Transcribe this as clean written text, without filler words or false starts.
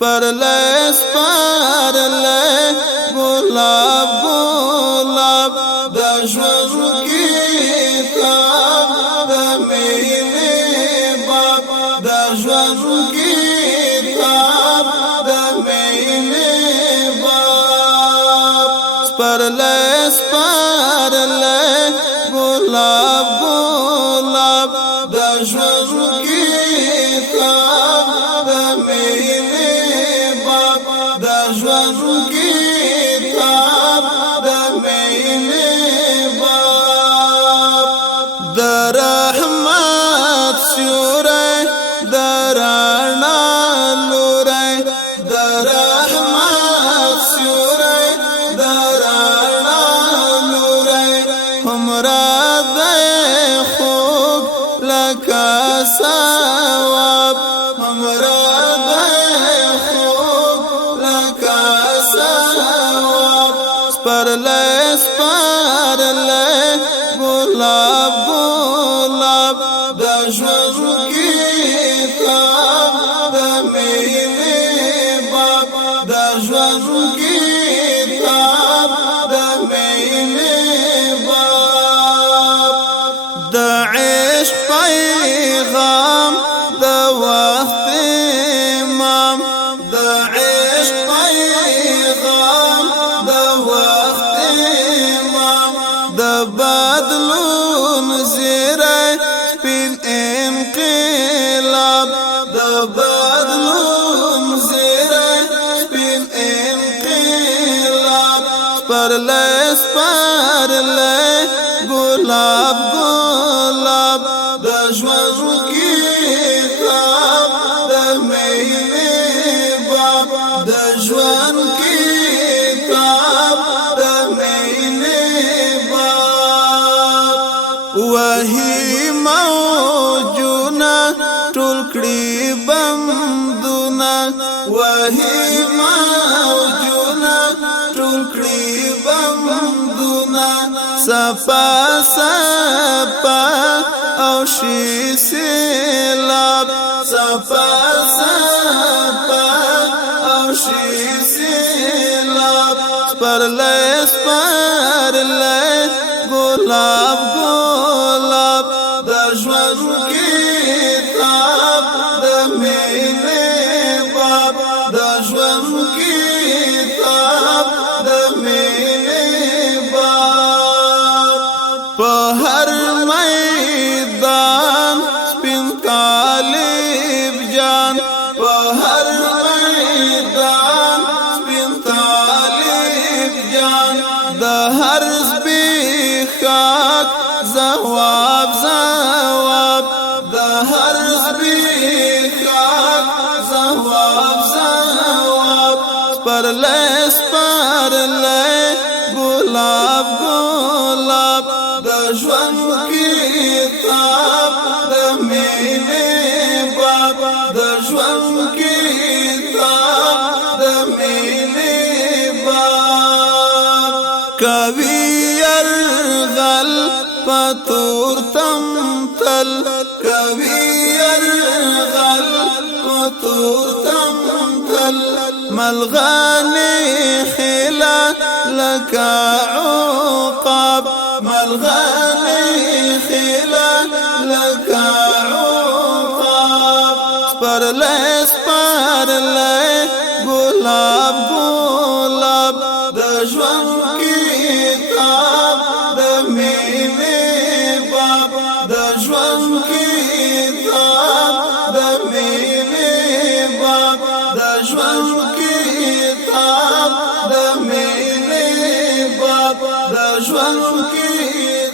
سپرلی سپرلی گلاب گلاب دا ژوند کتاب دا مینې باب دا ژوند کتاب دا مینې باب سپرلی سپرلی گلاب گلاب دا ژوند کتاب دا مینې باب دا ژوند کتاب دا مینې باب د رحمت سیوری د رڼا لوری د رحمت سیوری د رڼا لوری همرا دی خوږ لکه ثواب همرا دی خوږ لکه ثواب سپرلی سپرلی گلاب گلاب دا ژوند کتاب دا مینې باب دا ژوند کتاب دا مینې باب د عشق پیغام د وخت امام د عشق پیغام د وخت امام د بدلون زیری سپین انقلاب د بدلون زیری سپین انقلاب سپرلی سپرلی گلاب گلاب د ژوند کتاب د مینې باب د ژوند کتاب د مینې باب وهي موجونه ټول کړي بندونه وهي موجونه ټول کړي بندونه صفا صفا او شي سیلاب صفا صفا او شي سیلاب سپرلی سپرلی گلاب گلاب د ژوند کتاب د مینې باب د ژوند کتاب د مینې باب په هر میدان سپین طالب جان په هر میدان سپین طالب جان د هر زبیخاک زواب زواب د هر زبیخاک زواب زواب سپرلی سپرلی گلاب گلاب د ژوند کتاب د مینې باب د ژوند کتاب د مینې باب کوي یرغل پتور تمتل کوي یرغل پتور تمتل ملغاني خلا لك عقاب ملغاني خلا لك عقاب سپرلی سپرلی گلاب گلاب د ژوند کتاب د مینې باب د ژوند کتاب د مینې باب د ژوند کتاب د مینې باب د ژوند کتاب